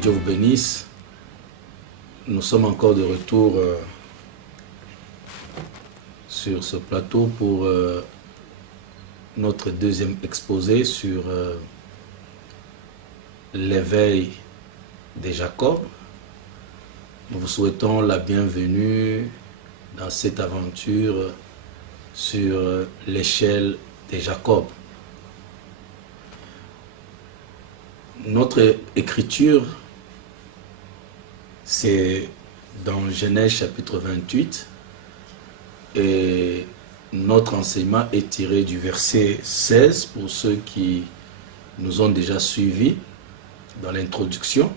Dieu vous bénisse. Nous sommes encore de retour sur ce plateau pour notre deuxième exposé sur l'éveil de Jacob. Nous vous souhaitons la bienvenue dans cette aventure sur l'échelle de Jacob. Notre écriture, c'est dans Genèse chapitre 28 et notre enseignement est tiré du verset 16 pour ceux qui nous ont déjà suivis dans l'introduction.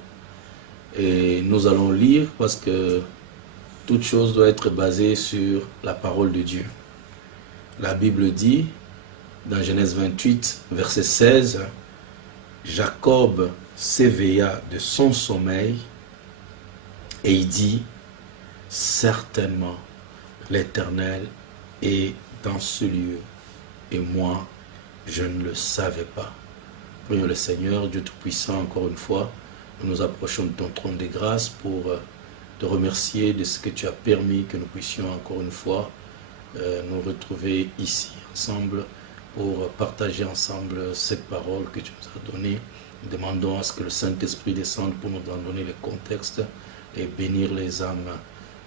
Et nous allons lire parce que toute chose doit être basée sur la parole de Dieu. La Bible dit dans Genèse 28 verset 16, Jacob s'éveilla de son sommeil et il dit, certainement l'Éternel est dans ce lieu et moi je ne le savais pas. Prions le Seigneur, Dieu Tout-Puissant, encore une fois, nous nous approchons de ton trône de grâce pour te remercier de ce que tu as permis que nous puissions encore une fois nous retrouver ici ensemble pour partager ensemble cette parole que tu nous as donnée. Nous demandons à ce que le Saint-Esprit descende pour nous en donner le contexte et bénir les âmes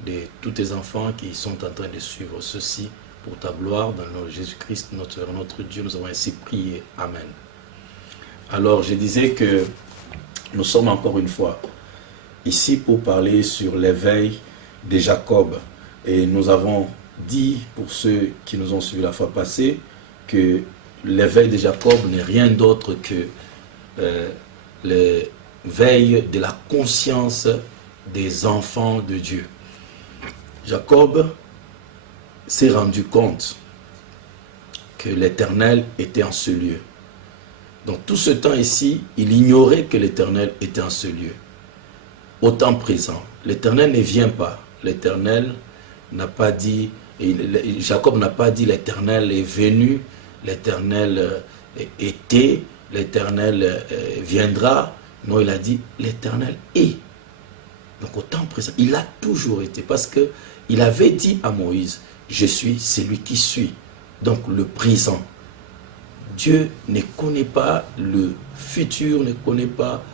de tous tes enfants qui sont en train de suivre ceci pour ta gloire dans le nom de Jésus-Christ, notre Dieu. Nous avons ainsi prié. Amen. Alors, je disais que nous sommes encore une fois ici pour parler sur l'éveil de Jacob. Et nous avons dit, pour ceux qui nous ont suivis la fois passée, que l'éveil de Jacob n'est rien d'autre que l'éveil de la conscience des enfants de Dieu. Jacob s'est rendu compte que l'Éternel était en ce lieu. Donc tout ce temps ici, il ignorait que l'Éternel était en ce lieu. Au temps présent, l'Éternel ne vient pas. L'Éternel n'a pas dit, Jacob n'a pas dit l'Éternel est venu, l'Éternel était, l'Éternel viendra. Non, il a dit l'Éternel est. Donc au temps présent, il a toujours été. Parce qu'il avait dit à Moïse, je suis celui qui suis. Donc le présent. Dieu ne connaît pas le futur, ne connaît pas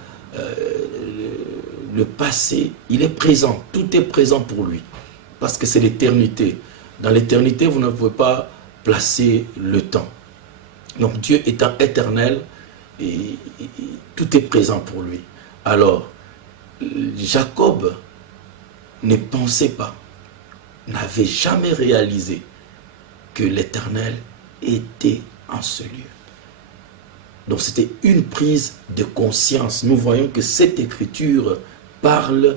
le passé. Il est présent. Tout est présent pour lui. Parce que c'est l'éternité. Dans l'éternité, vous ne pouvez pas placer le temps. Donc Dieu étant éternel, et tout est présent pour lui. Alors, Jacob ne pensait pas, n'avait jamais réalisé que l'Éternel était en ce lieu. Donc c'était une prise de conscience. Nous voyons que cette écriture parle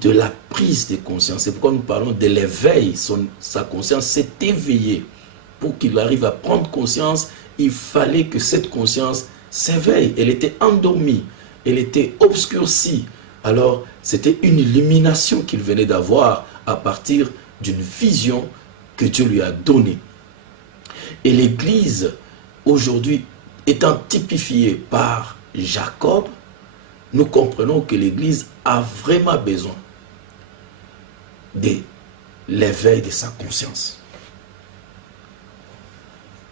de la prise de conscience. C'est pourquoi nous parlons de l'éveil. Sa conscience s'est éveillée. Pour qu'il arrive à prendre conscience, il fallait que cette conscience s'éveille. Elle était endormie, elle était obscurcie. Alors, c'était une illumination qu'il venait d'avoir à partir d'une vision que Dieu lui a donnée. Et l'Église, aujourd'hui, étant typifiée par Jacob, nous comprenons que l'Église a vraiment besoin de l'éveil de sa conscience.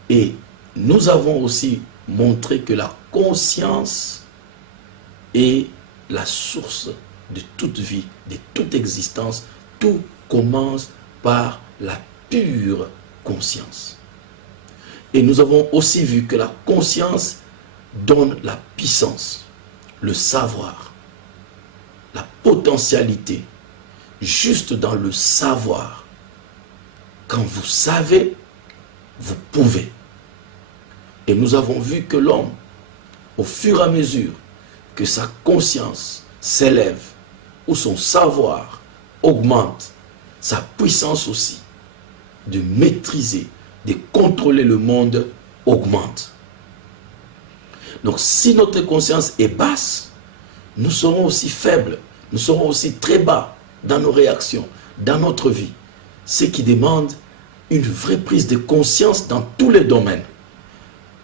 Et nous avons aussi montré que la conscience est la source de toute vie, de toute existence. Tout commence par la pure conscience. Et nous avons aussi vu que la conscience donne la puissance, le savoir, la potentialité. Juste dans le savoir, quand vous savez, vous pouvez. Et nous avons vu que l'homme, au fur et à mesure que sa conscience s'élève, ou son savoir augmente, sa puissance aussi de maîtriser, de contrôler le monde augmente. Donc si notre conscience est basse, nous serons aussi faibles, nous serons aussi très bas dans nos réactions, dans notre vie. Ce qui demande une vraie prise de conscience dans tous les domaines.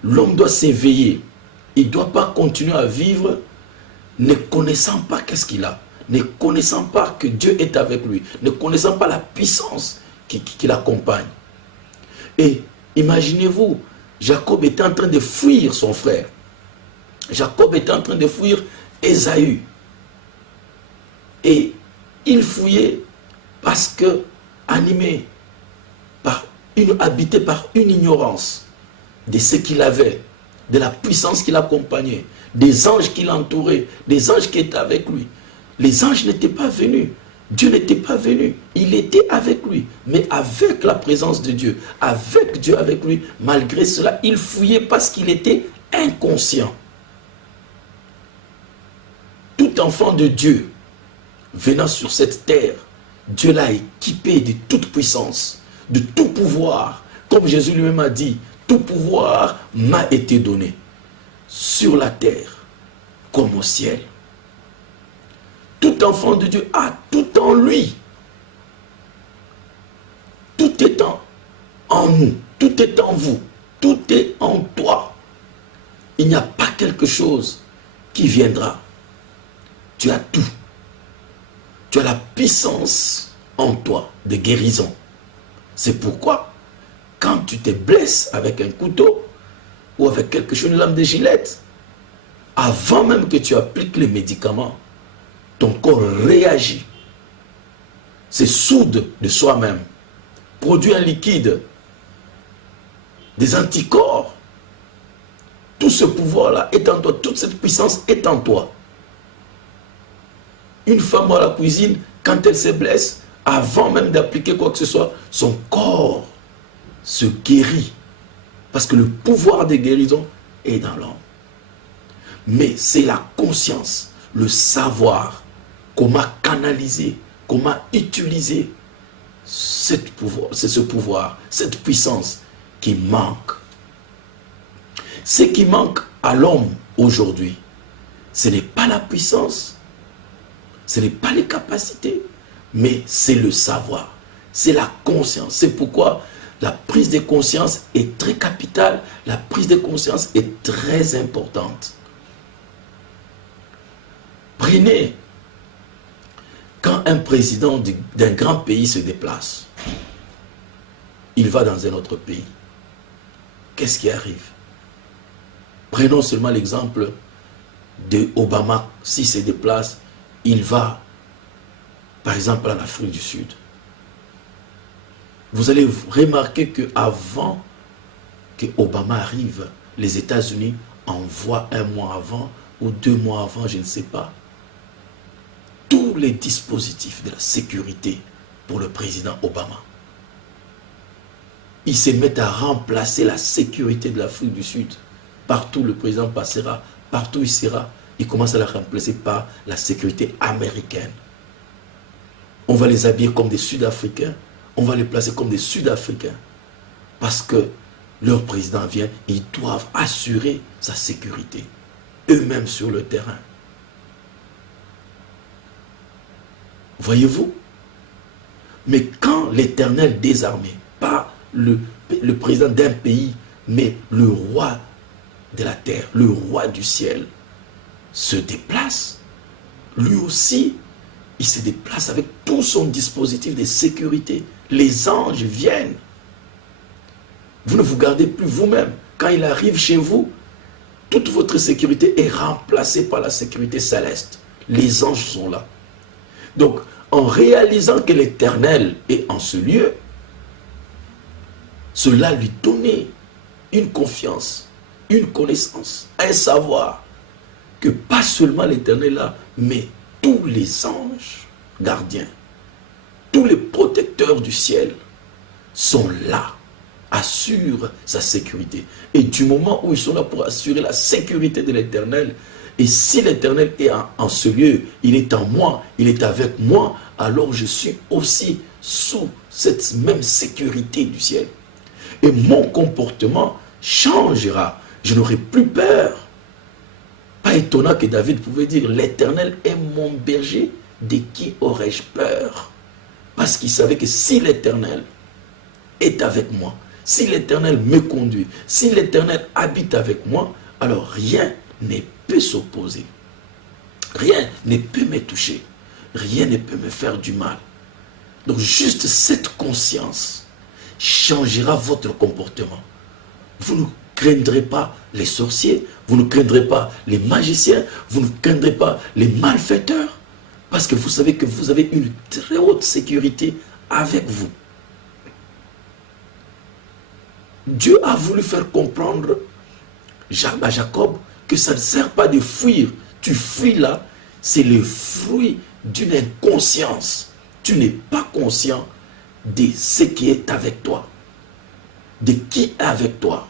L'homme doit s'éveiller. Il ne doit pas continuer à vivre ne connaissant pas qu'est-ce qu'il a, ne connaissant pas que Dieu est avec lui, ne connaissant pas la puissance qui l'accompagne. Et imaginez-vous, Jacob était en train de fuir son frère. Jacob était en train de fuir Ésaü. Et il fuyait parce que, animé, habité par une ignorance de ce qu'il avait, de la puissance qui l'accompagnait, des anges qui l'entouraient, des anges qui étaient avec lui. Les anges n'étaient pas venus. Dieu n'était pas venu. Il était avec lui. Mais avec la présence de Dieu, avec Dieu avec lui, malgré cela, il fuyait parce qu'il était inconscient. Tout enfant de Dieu venant sur cette terre, Dieu l'a équipé de toute puissance, de tout pouvoir. Comme Jésus lui-même a dit, tout pouvoir m'a été donné sur la terre comme au ciel. Tout enfant de Dieu a tout en lui. Tout est en nous, tout est en vous, tout est en toi. Il n'y a pas quelque chose qui viendra. Tu as tout. Tu as la puissance en toi de guérison. C'est pourquoi, quand tu te blesses avec un couteau ou avec quelque chose, une lame de gilette, avant même que tu appliques les médicaments, ton corps réagit, se soude de soi-même, produit un liquide, des anticorps. Tout ce pouvoir-là est en toi, toute cette puissance est en toi. Une femme à la cuisine, quand elle se blesse, avant même d'appliquer quoi que ce soit, son corps se guérit. Parce que le pouvoir de guérison est dans l'homme. Mais c'est la conscience, le savoir, comment canaliser, comment utiliser ce pouvoir, cette puissance qui manque. Ce qui manque à l'homme aujourd'hui, ce n'est pas la puissance, ce n'est pas les capacités, mais c'est le savoir, c'est la conscience. C'est pourquoi la prise de conscience est très capitale, la prise de conscience est très importante. Prenez, quand un président d'un grand pays se déplace, il va dans un autre pays. Qu'est-ce qui arrive? Prenons seulement l'exemple de Obama. S'il se déplace, il va, par exemple, en Afrique du Sud. Vous allez remarquer qu'avant que Obama arrive, les États-Unis envoient un mois avant ou 2 mois avant, je ne sais pas, tous les dispositifs de la sécurité pour le président Obama. Ils se mettent à remplacer la sécurité de l'Afrique du Sud. Partout le président passera, partout il sera, il commence à la remplacer par la sécurité américaine. On va les habiller comme des Sud-Africains, on va les placer comme des Sud-Africains. Parce que leur président vient, ils doivent assurer sa sécurité, eux-mêmes sur le terrain. Voyez-vous? Mais quand l'Éternel désarmé, pas le président d'un pays, mais le roi de la terre, le roi du ciel, se déplace, lui aussi, il se déplace avec tout son dispositif de sécurité. Les anges viennent. Vous ne vous gardez plus vous-même. Quand il arrive chez vous, toute votre sécurité est remplacée par la sécurité céleste. Les anges sont là. Donc, en réalisant que l'Éternel est en ce lieu, cela lui donnait une confiance, une connaissance, un savoir, que pas seulement l'Éternel est là, mais tous les anges gardiens, tous les protecteurs du ciel sont là, assurent sa sécurité. Et du moment où ils sont là pour assurer la sécurité de l'Éternel, et si l'Éternel est en ce lieu, il est en moi, il est avec moi, alors je suis aussi sous cette même sécurité du ciel. Et mon comportement changera. Je n'aurai plus peur. Pas étonnant que David pouvait dire, l'Éternel est mon berger, de qui aurais-je peur? Parce qu'il savait que si l'Éternel est avec moi, si l'Éternel me conduit, si l'Éternel habite avec moi, alors rien ne peut s'opposer Rien ne peut me toucher. Rien ne peut me faire du mal. Donc juste cette conscience changera votre comportement. Vous ne craindrez pas les sorciers, vous ne craindrez pas les magiciens, vous ne craindrez pas les malfaiteurs, parce que vous savez que vous avez une très haute sécurité avec vous. Dieu a voulu faire comprendre à Jacob que ça ne sert pas de fuir. Tu fuis là, c'est le fruit d'une inconscience. Tu n'es pas conscient de ce qui est avec toi, de qui est avec toi.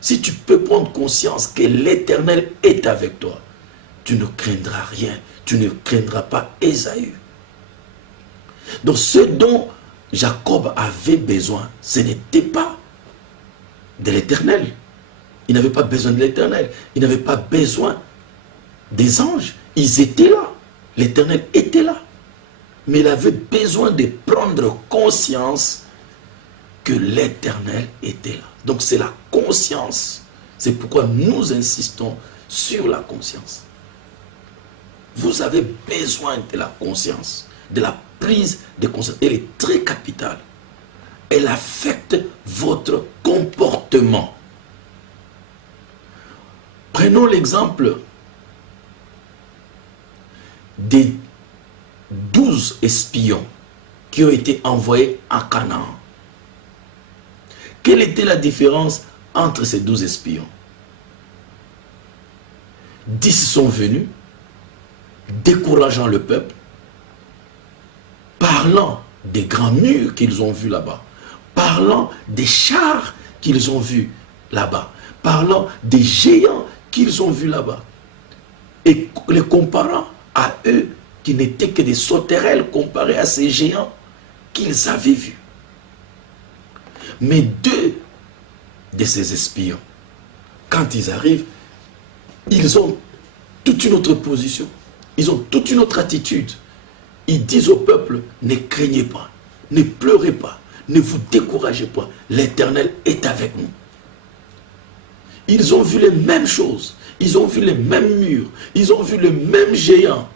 Si tu peux prendre conscience que l'Éternel est avec toi, tu ne craindras rien, tu ne craindras pas Ésaü. Donc ce dont Jacob avait besoin, ce n'était pas de l'Éternel. Il n'avait pas besoin de l'Éternel. Il n'avait pas besoin des anges. Ils étaient là. L'Éternel était là. Mais il avait besoin de prendre conscience que l'Éternel était là. Donc c'est la conscience. C'est pourquoi nous insistons sur la conscience. Vous avez besoin de la conscience, de la prise de conscience. Elle est très capitale. Elle affecte votre comportement. Prenons l'exemple des 12 espions qui ont été envoyés à Canaan. Quelle était la différence entre ces 12 espions? 10 sont venus, décourageant le peuple, parlant des grands murs qu'ils ont vus là-bas, parlant des chars qu'ils ont vus là-bas, parlant des géants qu'ils ont vus là-bas, et les comparant à eux qui n'étaient que des sauterelles comparés à ces géants qu'ils avaient vus. Mais deux de ces espions, quand ils arrivent, ils ont toute une autre position, ils ont toute une autre attitude. Ils disent au peuple, ne craignez pas, ne pleurez pas, ne vous découragez pas, l'Éternel est avec nous. Ils ont vu les mêmes choses, ils ont vu les mêmes murs, ils ont vu les mêmes géants.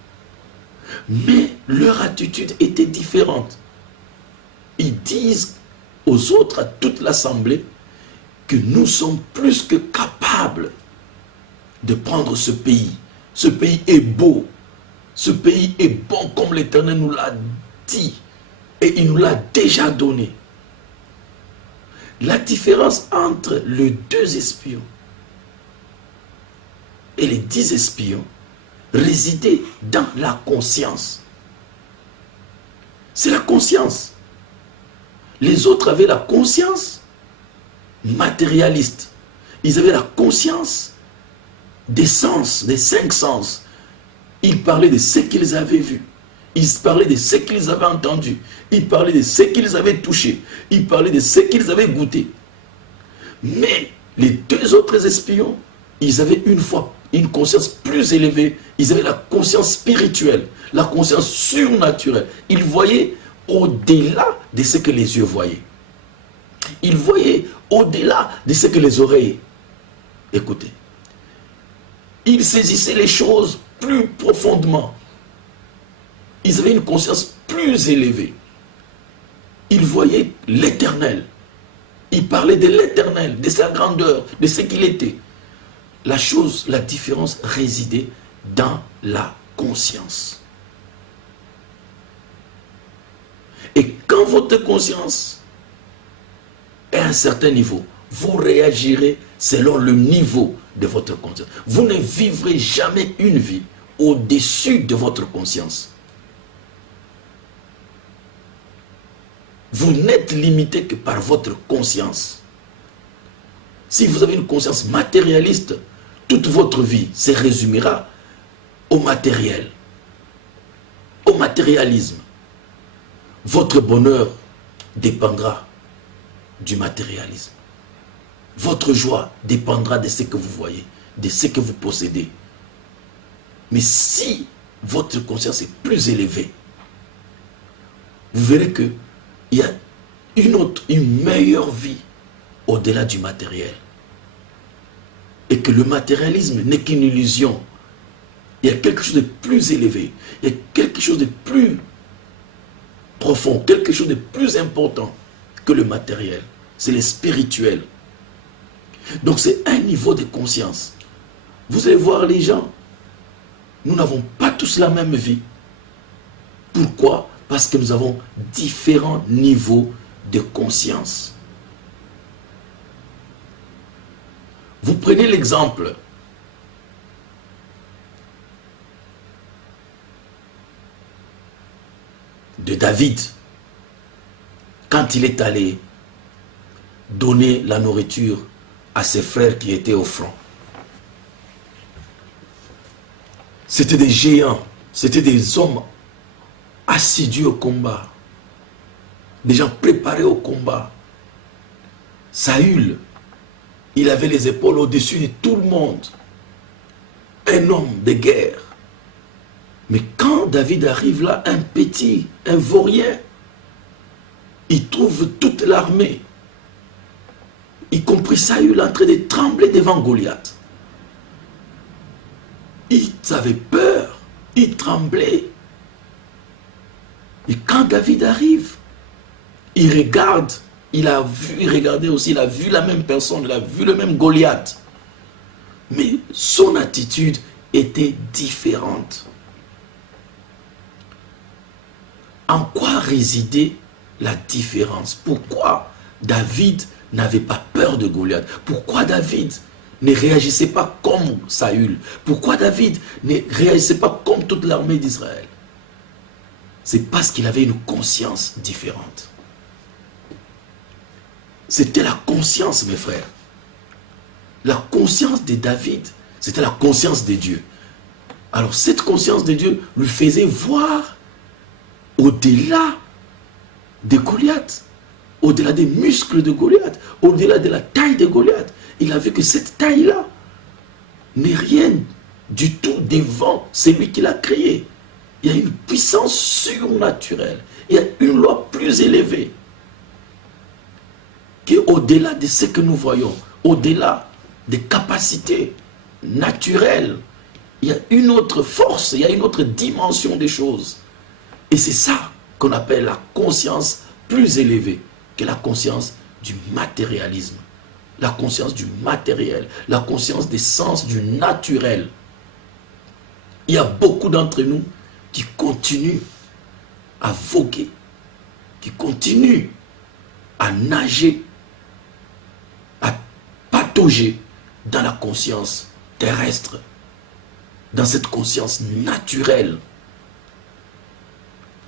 Mais leur attitude était différente. Ils disent aux autres, à toute l'assemblée, que nous sommes plus que capables de prendre ce pays. Ce pays est beau. Ce pays est bon comme l'Éternel nous l'a dit. Et il nous l'a déjà donné. La différence entre les 2 espions et les 10 espions résidait dans la conscience. C'est la conscience. Les autres avaient la conscience matérialiste. Ils avaient la conscience des sens, des 5 sens. Ils parlaient de ce qu'ils avaient vu. Ils parlaient de ce qu'ils avaient entendu. Ils parlaient de ce qu'ils avaient touché. Ils parlaient de ce qu'ils avaient goûté. Mais les 2 autres espions, ils avaient une conscience plus élevée. Ils avaient la conscience spirituelle, la conscience surnaturelle. Ils voyaient au-delà de ce que les yeux voyaient. Ils voyaient au-delà de ce que les oreilles écoutaient. Ils saisissaient les choses plus profondément. Ils avaient une conscience plus élevée. Ils voyaient l'Éternel. Ils parlaient de l'Éternel, de sa grandeur, de ce qu'il était. La différence résidait dans la conscience. Et quand votre conscience est à un certain niveau, vous réagirez selon le niveau de votre conscience. Vous ne vivrez jamais une vie au-dessus de votre conscience. Vous n'êtes limité que par votre conscience. Si vous avez une conscience matérialiste, toute votre vie se résumera au matériel, au matérialisme. Votre bonheur dépendra du matérialisme. Votre joie dépendra de ce que vous voyez, de ce que vous possédez. Mais si votre conscience est plus élevée, vous verrez qu'il y a une meilleure vie au-delà du matériel. Et que le matérialisme n'est qu'une illusion. Il y a quelque chose de plus élevé. Il y a quelque chose de plus profond, quelque chose de plus important que le matériel. C'est le spirituel. Donc c'est un niveau de conscience. Vous allez voir les gens, nous n'avons pas tous la même vie. Pourquoi? Parce que nous avons différents niveaux de conscience. Vous prenez l'exemple de David, quand il est allé donner la nourriture à ses frères qui étaient au front. C'était des géants, c'était des hommes assidus au combat, des gens préparés au combat. Saül, il avait les épaules au-dessus de tout le monde, un homme de guerre. Mais quand David arrive là, un petit, un vaurien, il trouve toute l'armée, y compris Saül, en train de trembler devant Goliath. Il avait peur, il tremblait. Et quand David arrive, il regarde, il regardait aussi, il a vu la même personne, il a vu le même Goliath. Mais son attitude était différente. En quoi résidait la différence? Pourquoi David n'avait pas peur de Goliath? Pourquoi David ne réagissait pas comme Saül? Pourquoi David ne réagissait pas comme toute l'armée d'Israël? C'est parce qu'il avait une conscience différente. C'était la conscience, mes frères. La conscience de David, c'était la conscience de Dieu. Alors cette conscience de Dieu lui faisait voir au-delà de Goliath, au-delà des muscles de Goliath, au-delà de la taille de Goliath. Il a vu que cette taille-là n'est rien du tout devant celui qui l'a créé. Il y a une puissance surnaturelle, il y a une loi plus élevée qui est au-delà de ce que nous voyons, au-delà des capacités naturelles. Il y a une autre force, il y a une autre dimension des choses. Et c'est ça qu'on appelle la conscience plus élevée que la conscience du matérialisme. La conscience du matériel, la conscience des sens du naturel. Il y a beaucoup d'entre nous qui continuent à voguer, qui continuent à nager, à patauger dans la conscience terrestre, dans cette conscience naturelle.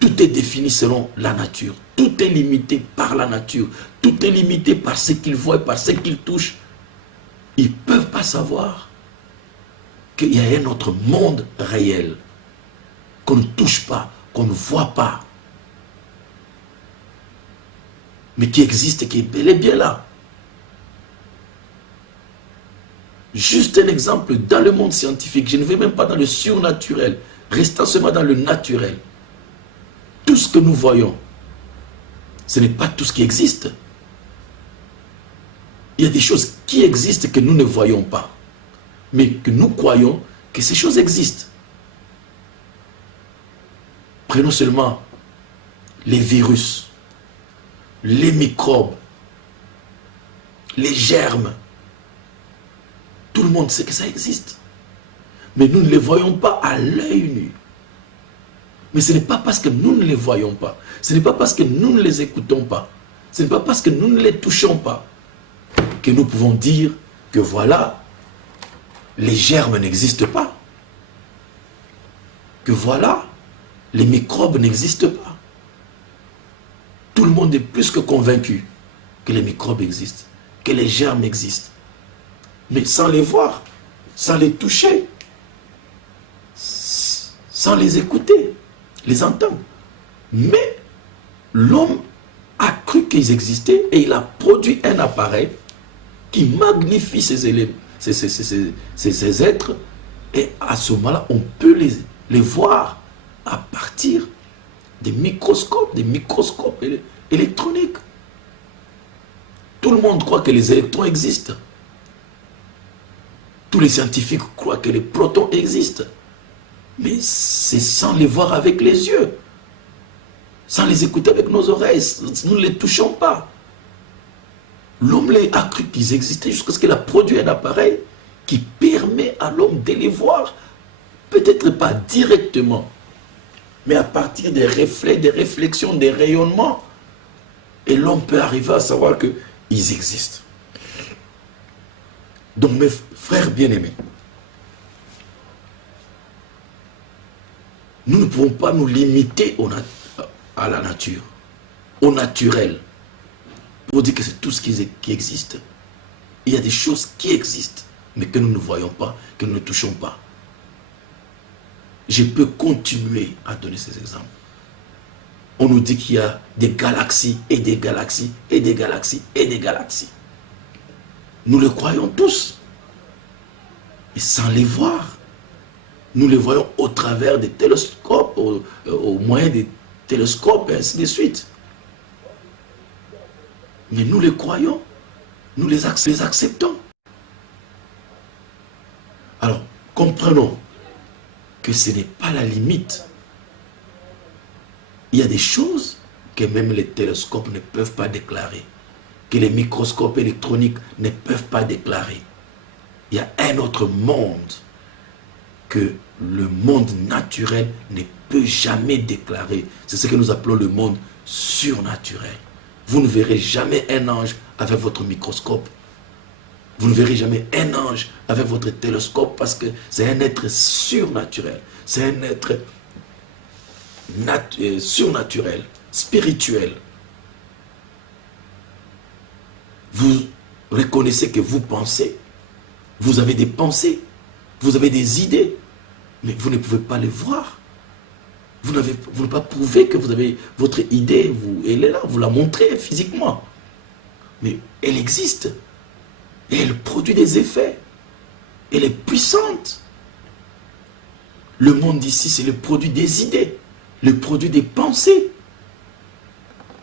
Tout est défini selon la nature. Tout est limité par la nature. Tout est limité par ce qu'ils voient, par ce qu'ils touchent. Ils ne peuvent pas savoir qu'il y a un autre monde réel qu'on ne touche pas, qu'on ne voit pas, mais qui existe et qui est bel et bien là. Juste un exemple, dans le monde scientifique, je ne vais même pas dans le surnaturel, restant seulement dans le naturel. Tout ce que nous voyons, ce n'est pas tout ce qui existe. Il y a des choses qui existent que nous ne voyons pas, mais que nous croyons que ces choses existent. Prenons seulement les virus, les microbes, les germes. Tout le monde sait que ça existe. Mais nous ne les voyons pas à l'œil nu. Mais ce n'est pas parce que nous ne les voyons pas, ce n'est pas parce que nous ne les écoutons pas, ce n'est pas parce que nous ne les touchons pas que nous pouvons dire que voilà, les germes n'existent pas. Que voilà, les microbes n'existent pas. Tout le monde est plus que convaincu que les microbes existent, que les germes existent. Mais sans les voir, sans les toucher, sans les écouter, les entendre. Mais l'homme a cru qu'ils existaient et il a produit un appareil qui magnifie ces éléments, ces êtres. Et à ce moment-là, on peut les voir à partir des microscopes électroniques. Tout le monde croit que les électrons existent. Tous les scientifiques croient que les protons existent. Mais c'est sans les voir avec les yeux, sans les écouter avec nos oreilles. Nous ne les touchons pas. L'homme a cru qu'ils existaient jusqu'à ce qu'il a produit un appareil qui permet à l'homme de les voir. Peut-être pas directement, mais à partir des reflets, des réflexions, des rayonnements. Et l'homme peut arriver à savoir qu'ils existent. Donc mes frères bien-aimés, nous ne pouvons pas nous limiter à la nature, au naturel, pour dire que c'est tout ce qui existe. Il y a des choses qui existent, mais que nous ne voyons pas, que nous ne touchons pas. Je peux continuer à donner ces exemples. On nous dit qu'il y a des galaxies et des galaxies et des galaxies et des galaxies. Nous le croyons tous, mais sans les voir. Nous les voyons au travers des télescopes, au moyen des télescopes, et ainsi de suite. Mais nous les croyons, nous les acceptons. Alors, comprenons que ce n'est pas la limite. Il y a des choses que même les télescopes ne peuvent pas déclarer, que les microscopes électroniques ne peuvent pas déclarer. Il y a un autre monde que le monde naturel ne peut jamais déclarer. C'est ce que nous appelons le monde surnaturel. Vous ne verrez jamais un ange avec votre microscope. Vous ne verrez jamais un ange avec votre télescope parce que c'est un être surnaturel. C'est un être surnaturel, spirituel. Vous reconnaissez que vous pensez, vous avez des pensées, vous avez des idées, mais vous ne pouvez pas les voir. Vous ne pouvez pas prouver que vous avez votre idée, elle est là, vous la montrez physiquement. Mais elle existe. Et elle produit des effets. Elle est puissante. Le monde d'ici, c'est le produit des idées, le produit des pensées.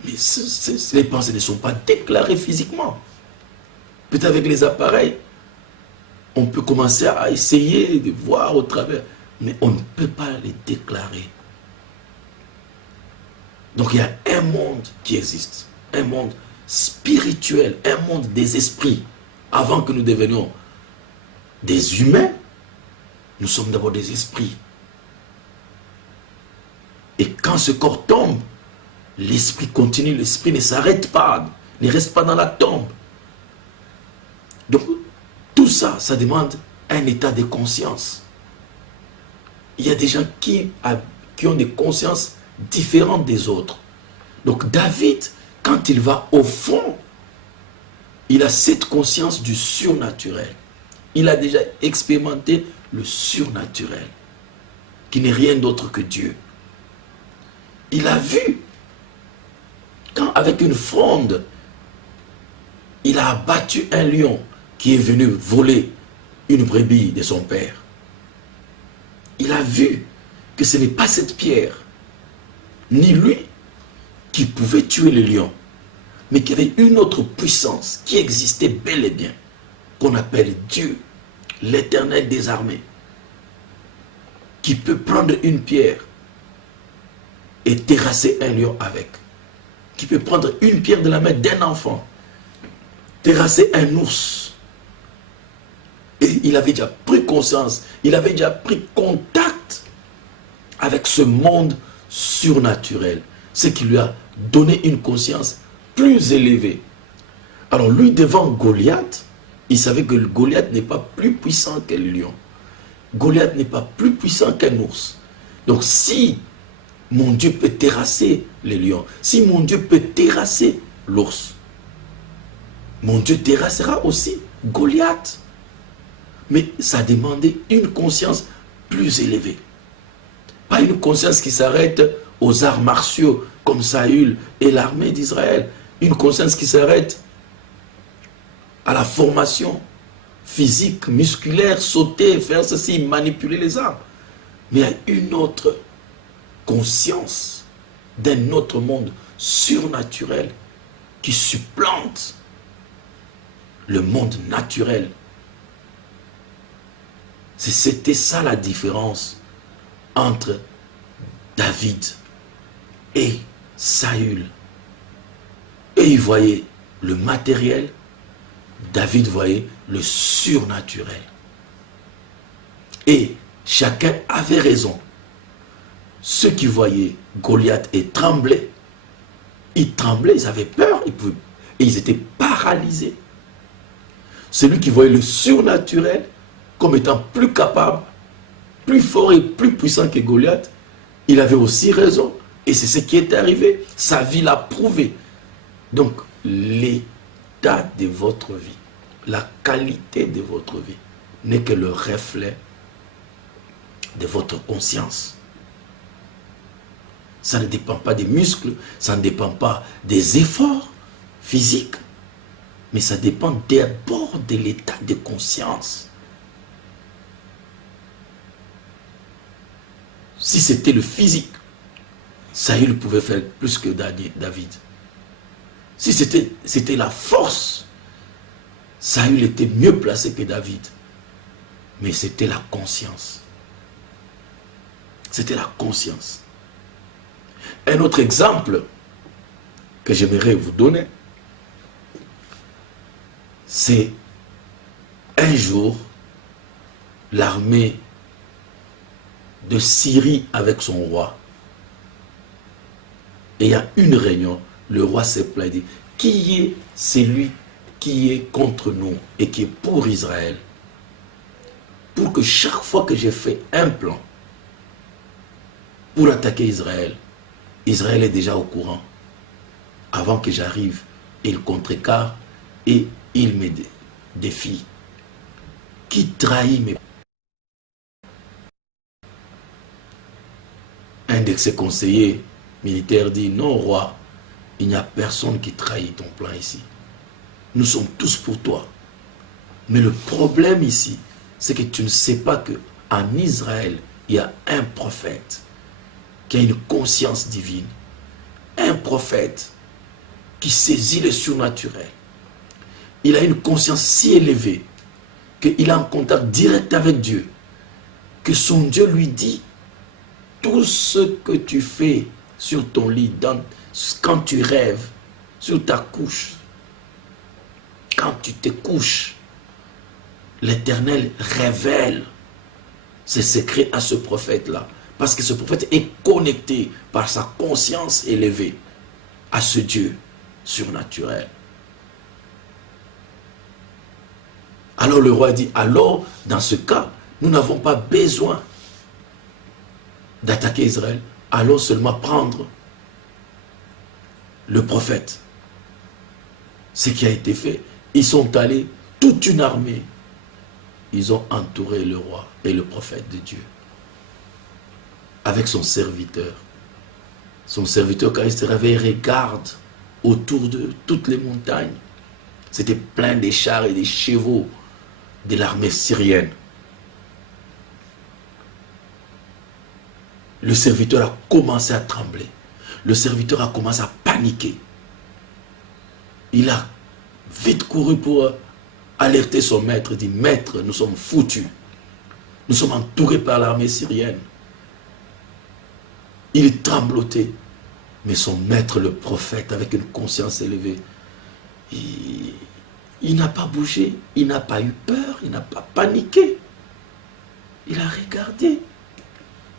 Mais les pensées ne sont pas déclarées physiquement. Peut-être avec les appareils, on peut commencer à essayer de voir au travers, mais on ne peut pas les déclarer. Donc il y a un monde qui existe, un monde spirituel, un monde des esprits. Avant que nous devenions des humains, nous sommes d'abord des esprits. Et quand ce corps tombe, l'esprit continue, l'esprit ne s'arrête pas, ne reste pas dans la tombe. Donc, tout ça, ça demande un état de conscience. Il y a des gens qui ont des consciences différentes des autres. Donc, David, quand il va au fond, il a cette conscience du surnaturel. Il a déjà expérimenté le surnaturel, qui n'est rien d'autre que Dieu. Il a vu, quand avec une fronde, il a abattu un lion qui est venu voler une brebis de son père. Il a vu que ce n'est pas cette pierre, ni lui, qui pouvait tuer le lion, mais qu'il y avait une autre puissance qui existait bel et bien, qu'on appelle Dieu, l'Éternel des armées, qui peut prendre une pierre et terrasser un lion avec, qui peut prendre une pierre de la main d'un enfant, terrasser un ours. Et il avait déjà pris conscience, il avait déjà pris contact avec ce monde surnaturel, ce qui lui a donné une conscience plus élevée. Alors lui, devant Goliath, il savait que Goliath n'est pas plus puissant que le lion. Goliath n'est pas plus puissant qu'un ours. Donc si mon Dieu peut terrasser les lions, si mon Dieu peut terrasser l'ours, mon Dieu terrassera aussi Goliath. Mais ça demandait une conscience plus élevée. Pas une conscience qui s'arrête aux arts martiaux comme Saül et l'armée d'Israël. Une conscience qui s'arrête à la formation physique, musculaire, sauter, faire ceci, manipuler les armes. Mais il y a une autre conscience d'un autre monde surnaturel qui supplante le monde naturel. C'était ça la différence entre David et Saül. Et il voyait le matériel, David voyait le surnaturel. Et chacun avait raison. Ceux qui voyaient Goliath et tremblaient, ils tremblaient, ils avaient peur, et ils étaient paralysés. Celui qui voyait le surnaturel comme étant plus capable, plus fort et plus puissant que Goliath, il avait aussi raison. Et c'est ce qui est arrivé. Sa vie l'a prouvé. Donc, l'état de votre vie, la qualité de votre vie n'est que le reflet de votre conscience. Ça ne dépend pas des muscles, ça ne dépend pas des efforts physiques, mais ça dépend d'abord de l'état de conscience. Si c'était le physique, Saül pouvait faire plus que David. Si c'était la force, Saül était mieux placé que David. Mais c'était la conscience. C'était la conscience. Un autre exemple que j'aimerais vous donner, c'est un jour, l'armée de Syrie avec son roi. Et il y a une réunion, le roi s'est plaint, dit, qui est celui qui est contre nous et qui est pour Israël, pour que chaque fois que j'ai fait un plan pour attaquer Israël, Israël est déjà au courant. Avant que j'arrive, il contrecarre et il me défie. Qui trahit mes... Un de ses conseillers militaires dit, non roi, il n'y a personne qui trahit ton plan ici. Nous sommes tous pour toi. Mais le problème ici, c'est que tu ne sais pas qu'en Israël, il y a un prophète qui a une conscience divine. Un prophète qui saisit le surnaturel. Il a une conscience si élevée qu'il a un contact direct avec Dieu. Que son Dieu lui dit, tout ce que tu fais sur ton lit, quand tu rêves, sur ta couche, quand tu te couches, l'Éternel révèle ses secrets à ce prophète-là. Parce que ce prophète est connecté par sa conscience élevée à ce Dieu surnaturel. Alors le roi dit, alors dans ce cas, nous n'avons pas besoin d'attaquer Israël. Allons seulement prendre le prophète. Ce qui a été fait, ils sont allés, toute une armée, ils ont entouré le roi et le prophète de Dieu. Avec son serviteur. Son serviteur, quand il se réveille, regarde autour de toutes les montagnes. C'était plein des chars et des chevaux de l'armée syrienne. Le serviteur a commencé à trembler. Le serviteur a commencé à paniquer. Il a vite couru pour alerter son maître. Il dit, maître, nous sommes foutus. Nous sommes entourés par l'armée syrienne. Il est trembloté. Mais son maître, le prophète, avec une conscience élevée, il n'a pas bougé, il n'a pas eu peur, il n'a pas paniqué. Il a regardé.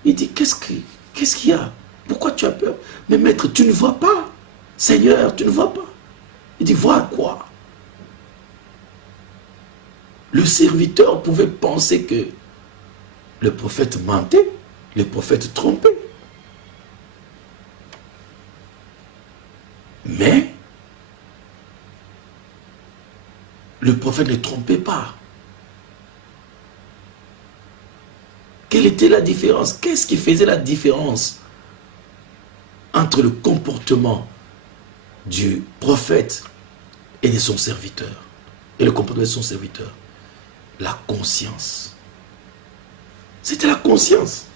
Il dit, qu'est-ce qu'il y a? Pourquoi tu as peur? Mais maître, tu ne vois pas. Seigneur, tu ne vois pas. Il dit, voir quoi? Le serviteur pouvait penser que le prophète mentait, le prophète trompait. Mais le prophète ne trompait pas. Quelle était la différence? Qu'est-ce qui faisait la différence entre le comportement du prophète et de son serviteur? Et le comportement de son serviteur? La conscience. C'était la conscience.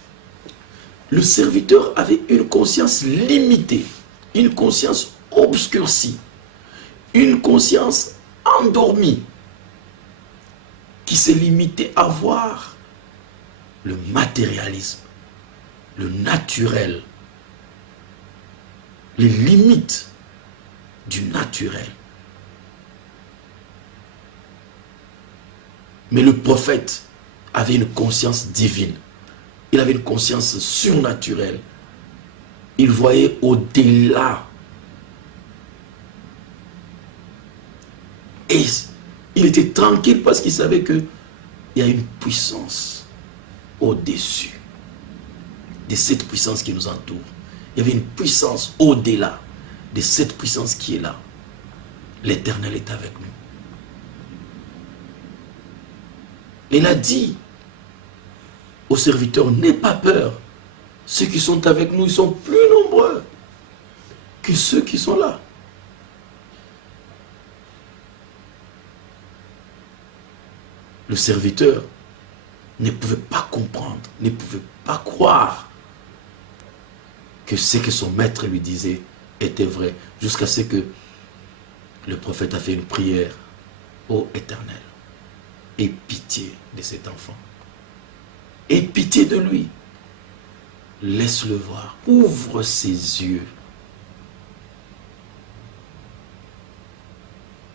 Le serviteur avait une conscience limitée, une conscience obscurcie, une conscience endormie qui s'est limitée à voir le matérialisme, le naturel, les limites du naturel. Mais le prophète avait une conscience divine. Il avait une conscience surnaturelle. Il voyait au-delà. Et il était tranquille parce qu'il savait qu'il y a une puissance au-dessus de cette puissance qui nous entoure. Il y avait une puissance au-delà de cette puissance qui est là. L'Éternel est avec nous. Il a dit aux serviteurs, n'aie pas peur. Ceux qui sont avec nous, ils sont plus nombreux que ceux qui sont là. Le serviteur ne pouvait pas comprendre, ne pouvait pas croire que ce que son maître lui disait était vrai, jusqu'à ce que le prophète a fait une prière. Ô Éternel, aie pitié de cet enfant. Aie pitié de lui. Laisse-le voir. Ouvre ses yeux.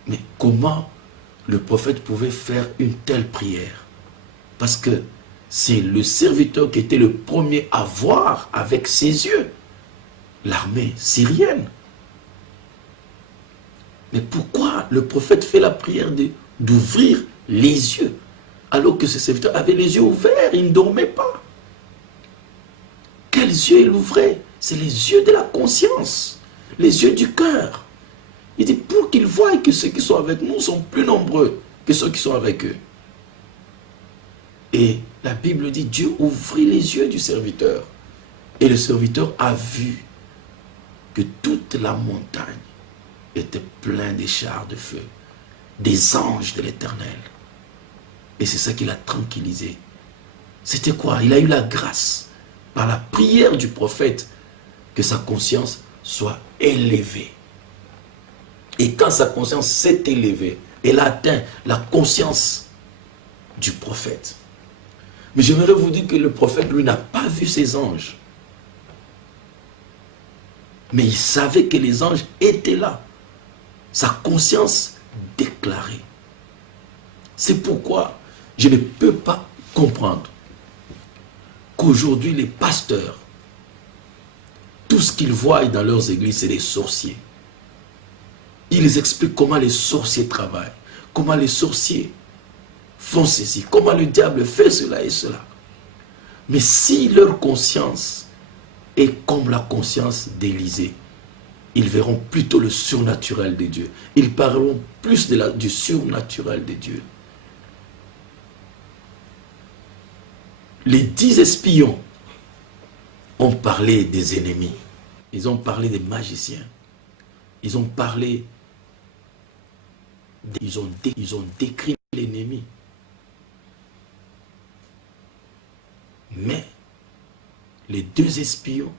Mais comment le prophète pouvait faire une telle prière? Parce que c'est le serviteur qui était le premier à voir avec ses yeux l'armée syrienne. Mais pourquoi le prophète fait la prière d'ouvrir les yeux alors que ce serviteur avait les yeux ouverts, il ne dormait pas? Quels yeux il ouvrait? C'est les yeux de la conscience, les yeux du cœur. Il dit pour qu'ils voient que ceux qui sont avec nous sont plus nombreux que ceux qui sont avec eux. Et la Bible dit, Dieu ouvrit les yeux du serviteur. Et le serviteur a vu que toute la montagne était pleine des chars de feu, des anges de l'Éternel. Et c'est ça qui l'a tranquillisé. C'était quoi? Il a eu la grâce, par la prière du prophète, que sa conscience soit élevée. Et quand sa conscience s'est élevée, elle a atteint la conscience du prophète. Mais j'aimerais vous dire que le prophète, lui, n'a pas vu ces anges. Mais il savait que les anges étaient là. Sa conscience déclarée. C'est pourquoi je ne peux pas comprendre qu'aujourd'hui les pasteurs, tout ce qu'ils voient dans leurs églises, c'est des sorciers. Ils expliquent comment les sorciers travaillent, comment les sorciers font ceci, comment le diable fait cela et cela. Mais si leur conscience est comme la conscience d'Élisée, ils verront plutôt le surnaturel de Dieu. Ils parleront plus du surnaturel de Dieu. Les 10 espions ont parlé des ennemis. Ils ont parlé des magiciens. Ils ont parlé, ils ont décrit l'ennemi. Mais les 2 espions,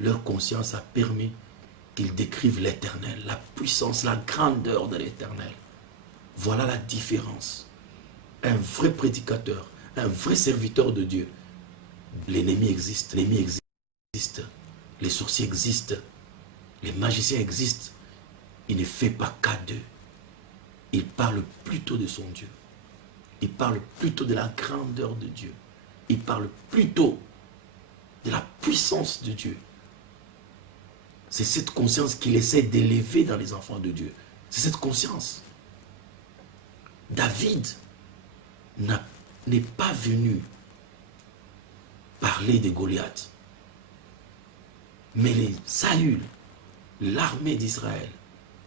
leur conscience a permis qu'ils décrivent l'Éternel, la puissance, la grandeur de l'Éternel. Voilà la différence. Un vrai prédicateur, un vrai serviteur de Dieu. L'ennemi existe, les sorciers existent, les magiciens existent. Il ne fait pas cas d'eux. Il parle plutôt de son Dieu. Il parle plutôt de la grandeur de Dieu. Il parle plutôt de la puissance de Dieu. C'est cette conscience qu'il essaie d'élever dans les enfants de Dieu. C'est cette conscience. David n'est pas venu parler de Goliath. Mais les Saül, l'armée d'Israël,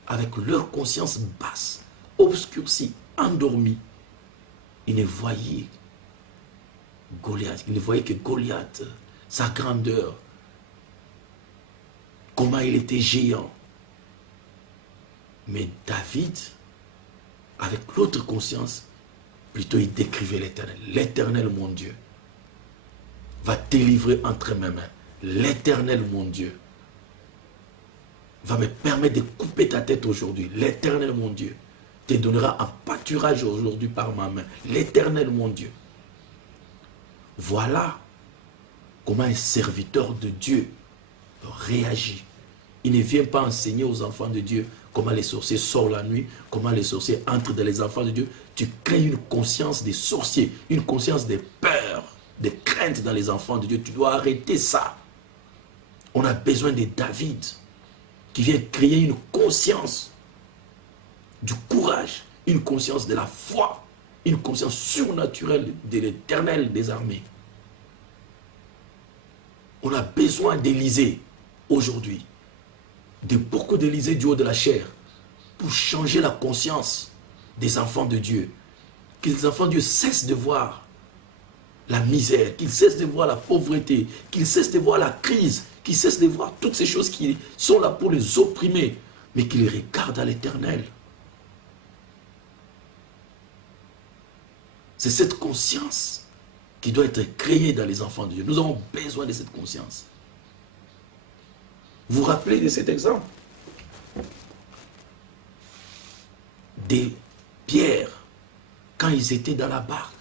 avec leur conscience basse, obscurcie, endormie, ils ne voyaient Goliath, ils ne voyaient que Goliath, sa grandeur, comment il était géant. Mais David, avec l'autre conscience, plutôt il décrivait l'Éternel. L'Éternel, mon Dieu, va te délivrer entre mes mains. L'Éternel, mon Dieu, va me permettre de couper ta tête aujourd'hui. L'Éternel, mon Dieu, te donnera un pâturage aujourd'hui par ma main. L'Éternel, mon Dieu. Voilà comment un serviteur de Dieu réagit. Il ne vient pas enseigner aux enfants de Dieu comment les sorciers sortent la nuit, comment les sorciers entrent dans les enfants de Dieu. Tu crées une conscience des sorciers, une conscience des peurs, des craintes dans les enfants de Dieu. Tu dois arrêter ça. On a besoin de David qui vient créer une conscience du courage, une conscience de la foi, une conscience surnaturelle de l'Éternel des armées. On a besoin d'Élisée aujourd'hui, de beaucoup d'Élisée du haut de la chair, pour changer la conscience des enfants de Dieu. Que les enfants de Dieu cessent de voir la misère, qu'ils cessent de voir la pauvreté, qu'ils cessent de voir la crise, qu'ils cessent de voir toutes ces choses qui sont là pour les opprimer, mais qu'ils regardent à l'Éternel. C'est cette conscience qui doit être créée dans les enfants de Dieu. Nous avons besoin de cette conscience. Vous vous rappelez de cet exemple de Pierre, quand ils étaient dans la barque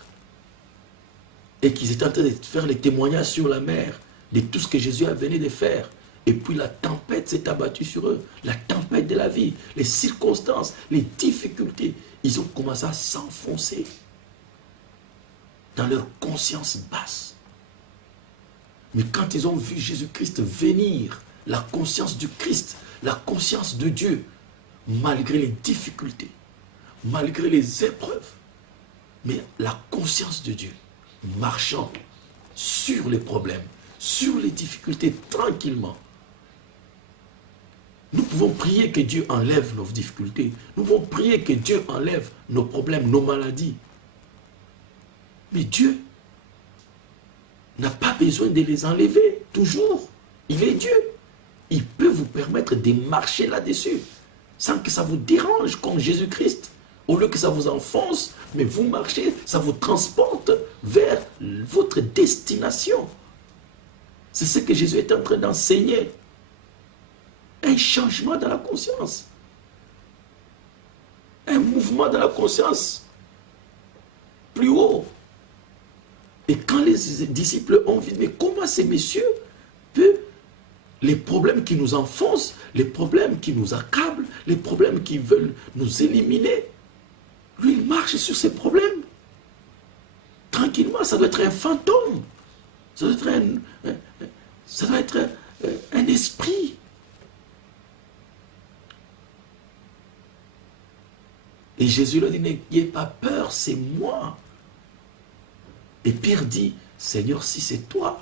et qu'ils étaient en train de faire les témoignages sur la mer de tout ce que Jésus venait de faire. Et puis la tempête s'est abattue sur eux, la tempête de la vie, les circonstances, les difficultés. Ils ont commencé à s'enfoncer dans leur conscience basse. Mais quand ils ont vu Jésus-Christ venir, la conscience du Christ, la conscience de Dieu, malgré les difficultés, malgré les épreuves, mais la conscience de Dieu, marchant sur les problèmes, sur les difficultés tranquillement. Nous pouvons prier que Dieu enlève nos difficultés. Nous pouvons prier que Dieu enlève nos problèmes, nos maladies. Mais Dieu n'a pas besoin de les enlever, toujours. Il est Dieu. Il peut vous permettre de marcher là-dessus, sans que ça vous dérange, comme Jésus-Christ. Au lieu que ça vous enfonce, mais vous marchez, ça vous transporte vers votre destination. C'est ce que Jésus est en train d'enseigner. Un changement dans la conscience. Un mouvement dans la conscience plus haut. Et quand les disciples ont vu, mais comment ces messieurs peuvent, les problèmes qui nous enfoncent, les problèmes qui nous accablent, les problèmes qui veulent nous éliminer, lui, il marche sur ces problèmes. Tranquillement, ça doit être un fantôme. Ça doit être un esprit. Et Jésus leur dit, n'ayez pas peur, c'est moi. Et Pierre dit, Seigneur, si c'est toi,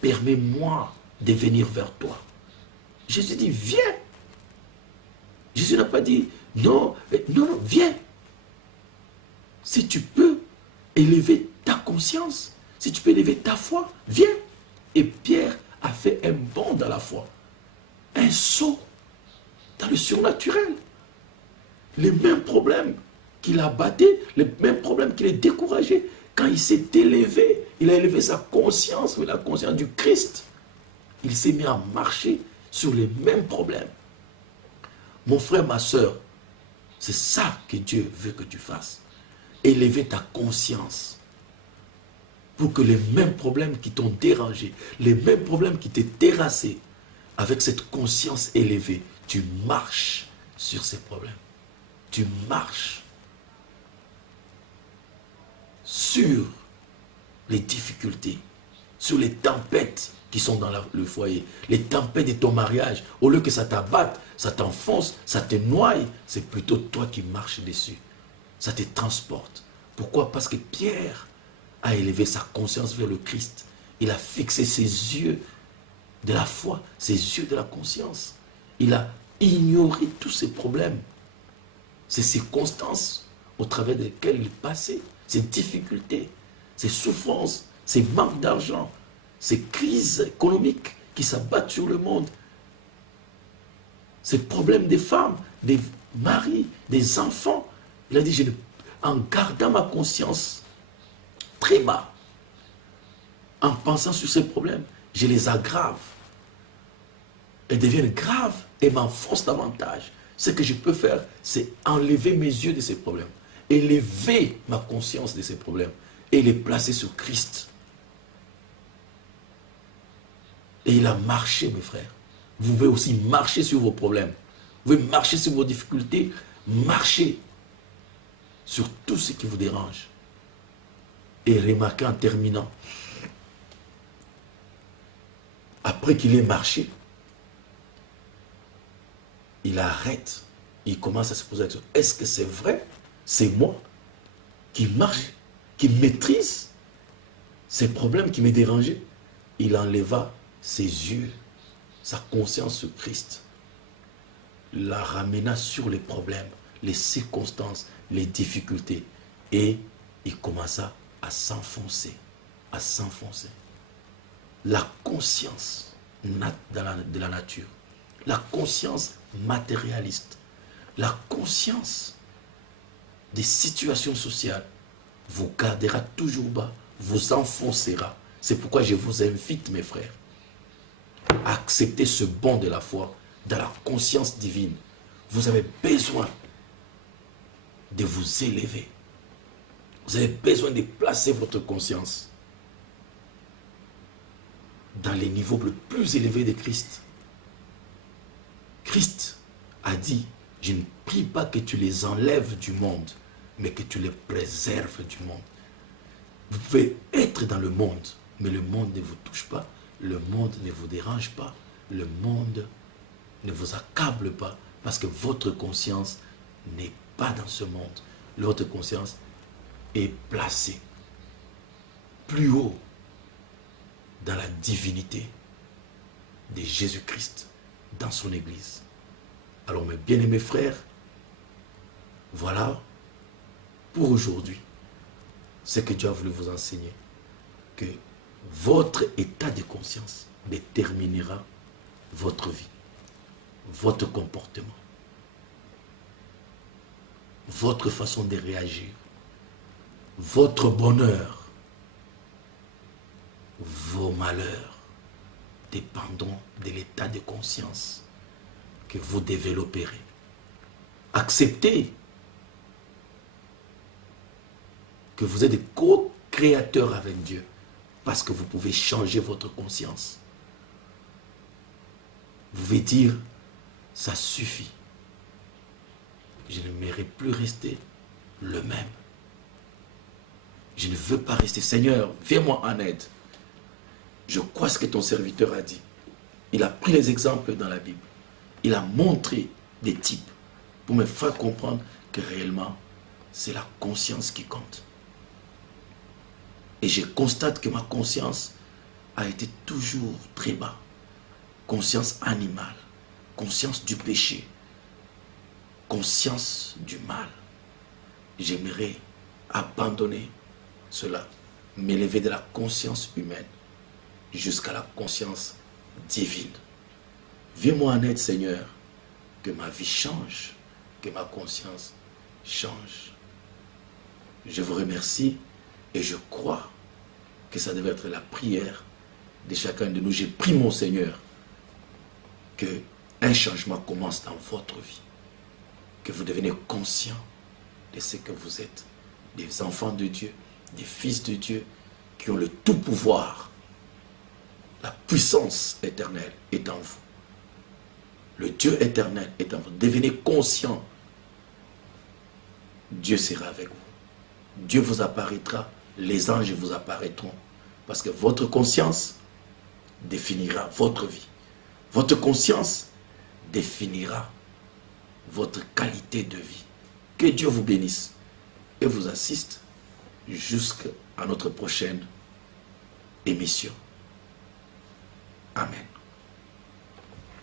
permets-moi de venir vers toi. Jésus dit, viens. Jésus n'a pas dit, non, non, viens. Si tu peux élever ta conscience, si tu peux élever ta foi, viens. Et Pierre a fait un bond dans la foi, un saut dans le surnaturel. Les mêmes problèmes qui l'abattaient, les mêmes problèmes qui les décourageaient, quand il s'est élevé, il a élevé sa conscience, la conscience du Christ. Il s'est mis à marcher sur les mêmes problèmes. Mon frère, ma soeur, c'est ça que Dieu veut que tu fasses. Élever ta conscience pour que les mêmes problèmes qui t'ont dérangé, les mêmes problèmes qui t'ont terrassé, avec cette conscience élevée, tu marches sur ces problèmes. Tu marches sur les difficultés, sur les tempêtes qui sont dans le foyer, les tempêtes de ton mariage. Au lieu que ça t'abatte, ça t'enfonce, ça te noie, c'est plutôt toi qui marches dessus. Ça te transporte. Pourquoi? Parce que Pierre a élevé sa conscience vers le Christ. Il a fixé ses yeux de la foi, ses yeux de la conscience. Il a ignoré tous ces problèmes, ces circonstances au travers desquelles il passait, ces difficultés, ces souffrances, ces manques d'argent, ces crises économiques qui s'abattent sur le monde, ces problèmes des femmes, des maris, des enfants. Il a dit, en gardant ma conscience très bas, en pensant sur ces problèmes, je les aggrave. Elles deviennent graves et m'enfoncent davantage. Ce que je peux faire, c'est enlever mes yeux de ces problèmes, élever ma conscience de ces problèmes et les placer sur Christ. Et il a marché, mes frères. Vous pouvez aussi marcher sur vos problèmes. Vous pouvez marcher sur vos difficultés. Marcher sur tout ce qui vous dérange. Et remarquez en terminant, après qu'il ait marché, il arrête. Il commence à se poser la question. Est-ce que c'est vrai? C'est moi qui marche, qui maîtrise ces problèmes qui me dérangeaient? Il enleva ses yeux, sa conscience sur Christ, la ramena sur les problèmes, les circonstances, les difficultés, et il commença à s'enfoncer, à s'enfoncer. La conscience de la nature, la conscience matérialiste, la conscience des situations sociales vous gardera toujours bas, vous enfoncera. C'est pourquoi je vous invite, mes frères, à accepter ce bond de la foi dans la conscience divine. Vous avez besoin de vous élever. Vous avez besoin de placer votre conscience dans les niveaux le plus élevés de Christ. Christ a dit, je ne prie pas que tu les enlèves du monde, mais que tu les préserves du monde. Vous pouvez être dans le monde, mais le monde ne vous touche pas, le monde ne vous dérange pas, le monde ne vous accable pas, parce que votre conscience n'est pas dans ce monde. Votre conscience est placée plus haut dans la divinité de Jésus-Christ, dans son Église. Alors mes bien-aimés frères, voilà pour aujourd'hui ce que Dieu a voulu vous enseigner, que votre état de conscience déterminera votre vie, votre comportement, votre façon de réagir, votre bonheur, vos malheurs dépendront de l'état de conscience que vous développerez. Acceptez que vous êtes des co-créateurs avec Dieu, parce que vous pouvez changer votre conscience. Vous pouvez dire, ça suffit. Je ne mérite plus rester le même. Je ne veux pas rester. Seigneur, viens-moi en aide. Je crois ce que ton serviteur a dit. Il a pris les exemples dans la Bible. Il a montré des types pour me faire comprendre que réellement, c'est la conscience qui compte. Et je constate que ma conscience a été toujours très bas. Conscience animale, conscience du péché, conscience du mal. J'aimerais abandonner cela, m'élever de la conscience humaine jusqu'à la conscience divine. Viens-moi en aide, Seigneur, que ma vie change, que ma conscience change. Je vous remercie et je crois que ça devait être la prière de chacun de nous. J'ai prié, mon Seigneur, qu'un changement commence dans votre vie, que vous devenez conscient de ce que vous êtes, des enfants de Dieu, des fils de Dieu, qui ont le tout pouvoir. La puissance éternelle est en vous. Le Dieu éternel est en vous. Devenez conscient. Dieu sera avec vous. Dieu vous apparaîtra. Les anges vous apparaîtront. Parce que votre conscience définira votre vie. Votre conscience définira votre qualité de vie. Que Dieu vous bénisse et vous assiste jusqu'à notre prochaine émission. Amen.